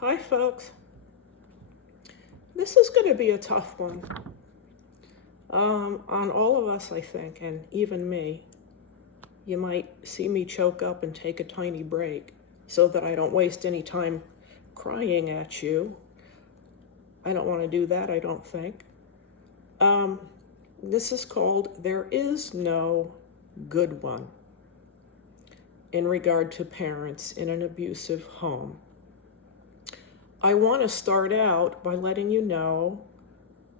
Hi, folks. This is going to be a tough one on all of us, I think, and even me. You might see me choke up and take a tiny break so that I don't waste any time crying at you. I don't want to do that, I don't think. This is called There Is No Good One in regard to parents in an abusive home. I want to start out by letting you know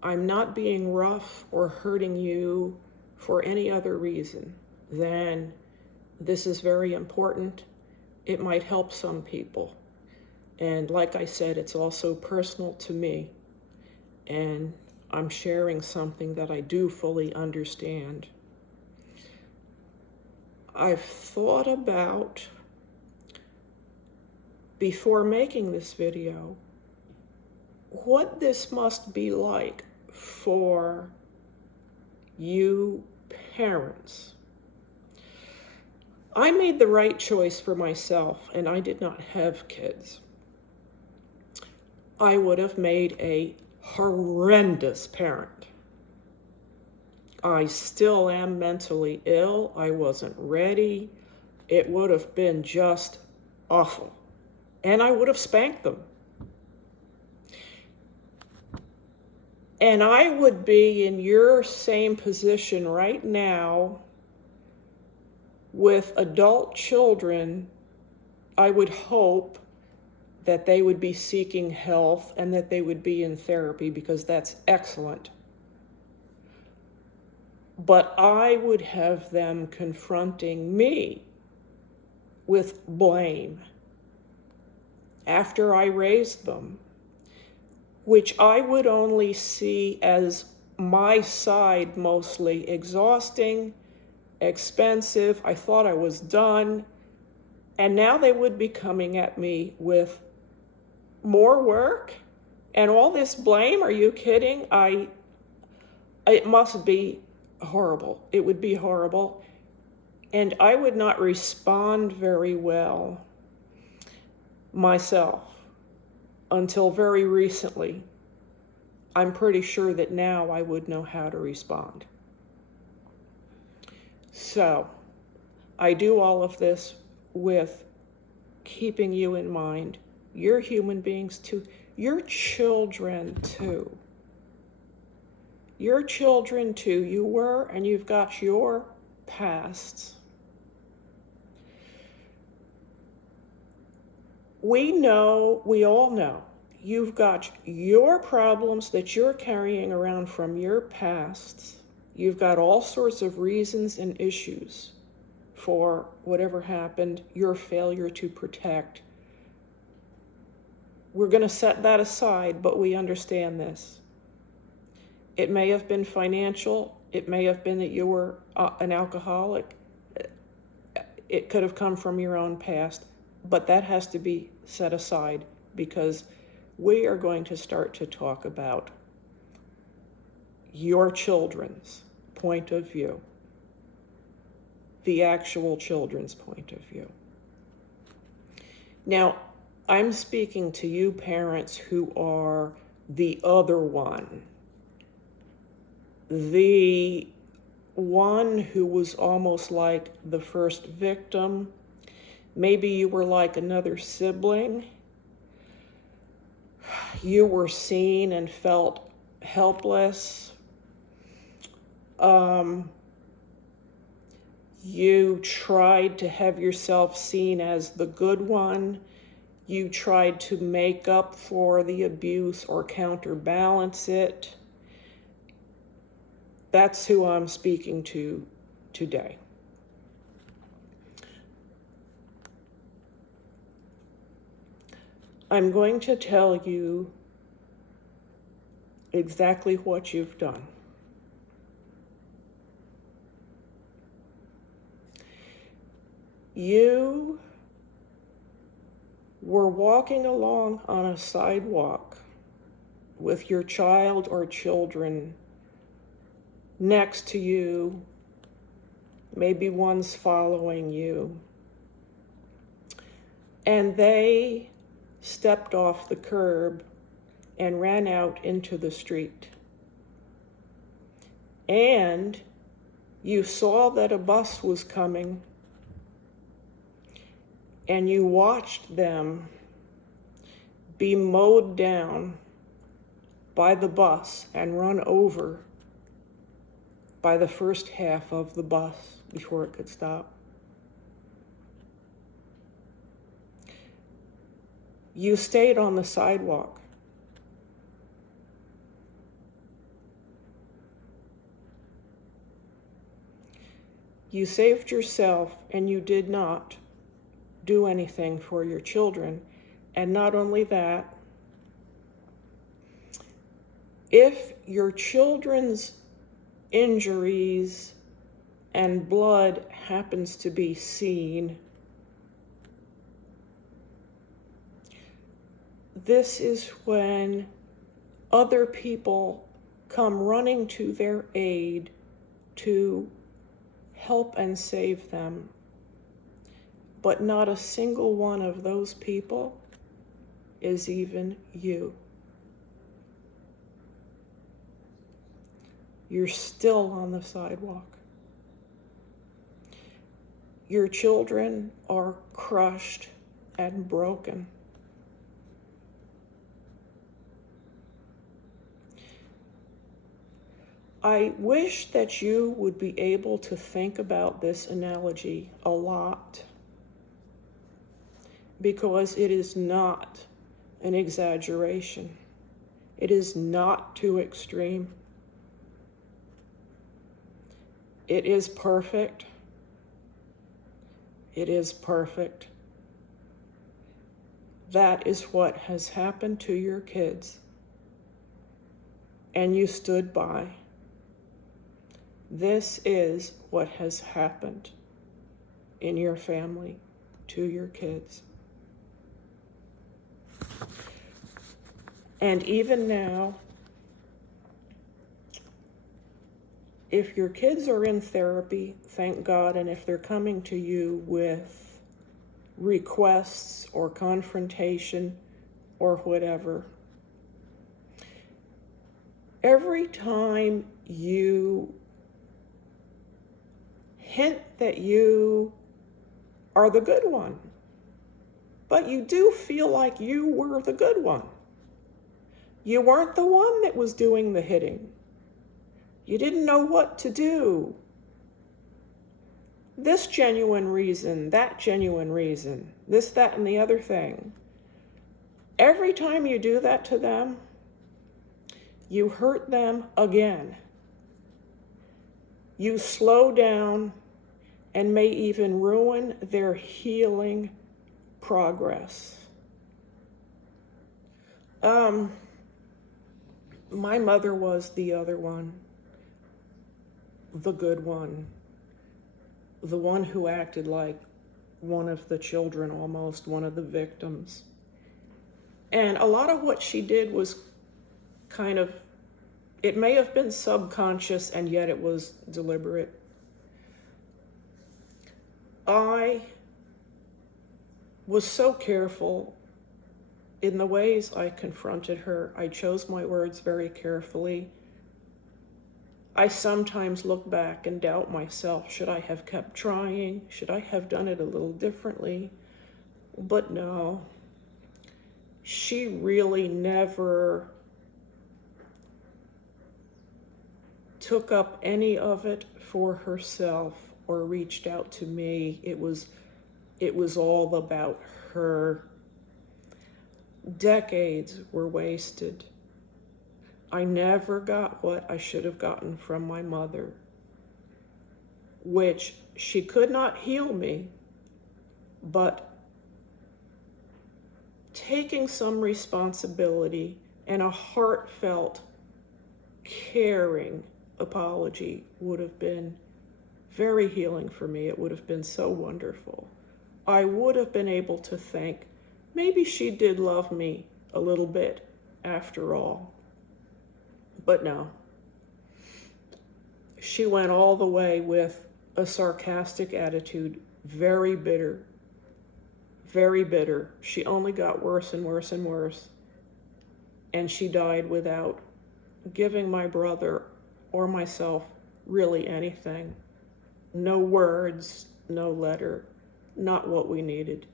I'm not being rough or hurting you for any other reason than this is very important. It might help some people. And like I said, it's also personal to me. And I'm sharing something that I do fully understand. I've thought about, before making this video, what this must be like for you parents. I made the right choice for myself, and I did not have kids. I would have made a horrendous parent. I still am mentally ill. I wasn't ready. It would have been just awful. And I would have spanked them. And I would be in your same position right now with adult children. I would hope that they would be seeking health and that they would be in therapy, because that's excellent. But I would have them confronting me with blame after I raised them, which I would only see as my side mostly exhausting, expensive. I thought I was done. And now they would be coming at me with more work and all this blame. Are you kidding? It must be horrible. It would be horrible. And I would not respond very well myself until very recently. I'm pretty sure that now I would know how to respond. So I do all of this with keeping you in mind. You're human beings too. You're children too. You're children too. You were, and you've got your pasts. We all know, you've got your problems that you're carrying around from your pasts. You've got all sorts of reasons and issues for whatever happened, your failure to protect. We're going to set that aside, but we understand this. It may have been financial. It may have been that you were an alcoholic. It could have come from your own past, but that has to be set aside, because we are going to start to talk about your children's point of view, the actual children's point of view. Now, I'm speaking to you parents who are the other one, the one who was almost like the first victim. Maybe you were like another sibling. You were seen and felt helpless. You tried to have yourself seen as the good one. You tried to make up for the abuse or counterbalance it. That's who I'm speaking to today. I'm going to tell you exactly what you've done. You were walking along on a sidewalk with your child or children next to you. Maybe one's following you. And they stepped off the curb and ran out into the street. And you saw that a bus was coming, and you watched them be mowed down by the bus and run over by the first half of the bus before it could stop. You stayed on the sidewalk. You saved yourself, and you did not do anything for your children. And not only that, if your children's injuries and blood happens to be seen, this is when other people come running to their aid to help and save them. But not a single one of those people is even you. You're still on the sidewalk. Your children are crushed and broken. I wish that you would be able to think about this analogy a lot, because it is not an exaggeration. It is not too extreme. It is perfect. It is perfect. That is what has happened to your kids, and you stood by. This is what has happened in your family to your kids. And even now, if your kids are in therapy, thank God, and if they're coming to you with requests or confrontation or whatever, every time you hint that you are the good one, but you do feel like you were the good one. You weren't the one that was doing the hitting. You didn't know what to do. This genuine reason, that genuine reason, this, that, and the other thing. Every time you do that to them, you hurt them again. You slow down and may even ruin their healing progress. My mother was the other one, the good one, the one who acted like one of the children, almost one of the victims. And a lot of what she did was kind of, it may have been subconscious, and yet it was deliberate. I was so careful in the ways I confronted her. I chose my words very carefully. I sometimes look back and doubt myself. Should I have kept trying? Should I have done it a little differently? But no, she really never took up any of it for herself or reached out to me. It was all about her. Decades were wasted. I never got what I should have gotten from my mother, which she could not heal me, but taking some responsibility and a heartfelt, caring apology would have been very healing for me. It would have been so wonderful. I would have been able to think, maybe she did love me a little bit after all. But no. She went all the way with a sarcastic attitude, very bitter, very bitter. She only got worse and worse and worse. And she died without giving my brother or myself really anything. No words, no letter, not what we needed.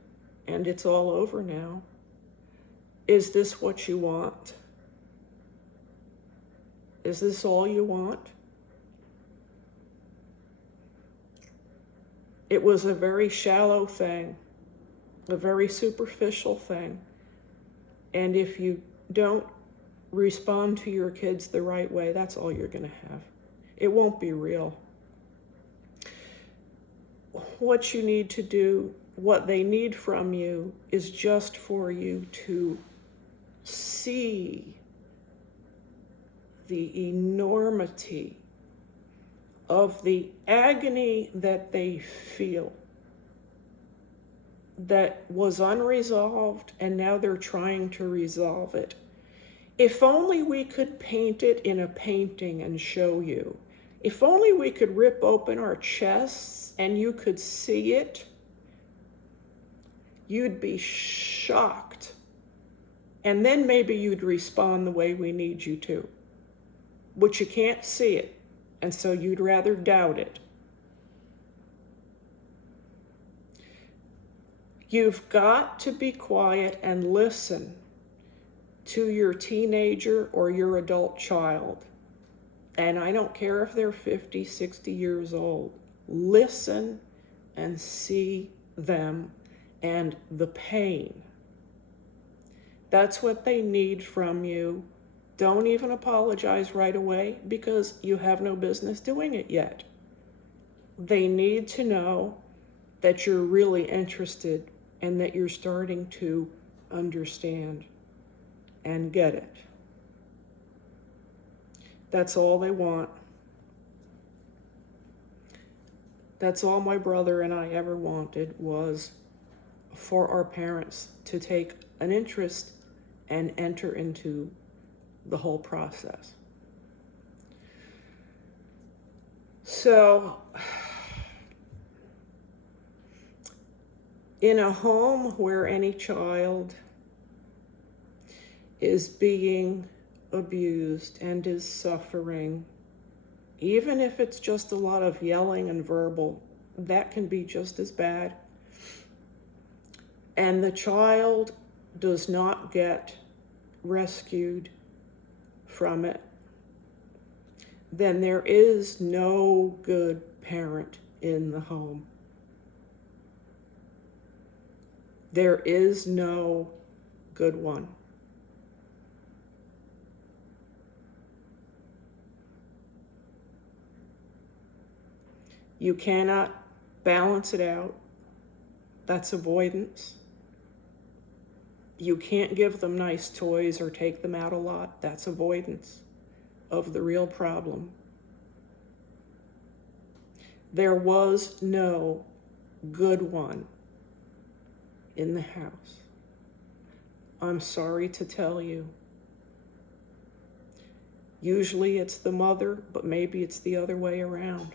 And it's all over now. Is this what you want? Is this all you want? It was a very shallow thing, a very superficial thing. And if you don't respond to your kids the right way, that's all you're going to have. It won't be real. What you need to do, what they need from you, is just for you to see the enormity of the agony that they feel, that was unresolved, and now they're trying to resolve it. If only we could paint it in a painting and show you. If only we could rip open our chests and you could see it, you'd be shocked. And then maybe you'd respond the way we need you to. But you can't see it, and so you'd rather doubt it. You've got to be quiet and listen to your teenager or your adult child. And I don't care if they're 50, 60 years old. Listen and see them and the pain. That's what they need from you. Don't even apologize right away, because you have no business doing it yet. They need to know that you're really interested and that you're starting to understand and get it. That's all they want. That's all my brother and I ever wanted, was for our parents to take an interest and enter into the whole process. So, in a home where any child is being abused and is suffering, even if it's just a lot of yelling and verbal, that can be just as bad. And the child does not get rescued from it, then there is no good parent in the home. There is no good one. You cannot balance it out. That's avoidance. You can't give them nice toys or take them out a lot. That's avoidance of the real problem. There was no good one in the house. I'm sorry to tell you. Usually it's the mother, but maybe it's the other way around.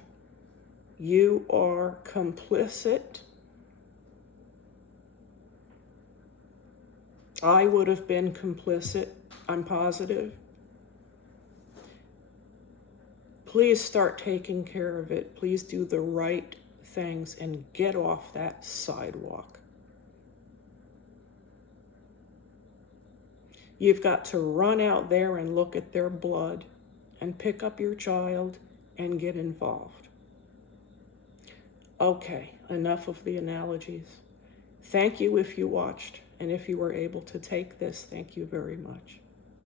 You are complicit. I would have been complicit, I'm positive. Please start taking care of it. Please do the right things and get off that sidewalk. You've got to run out there and look at their blood and pick up your child and get involved. Okay, enough of the analogies. Thank you if you watched, and if you were able to take this, thank you very much.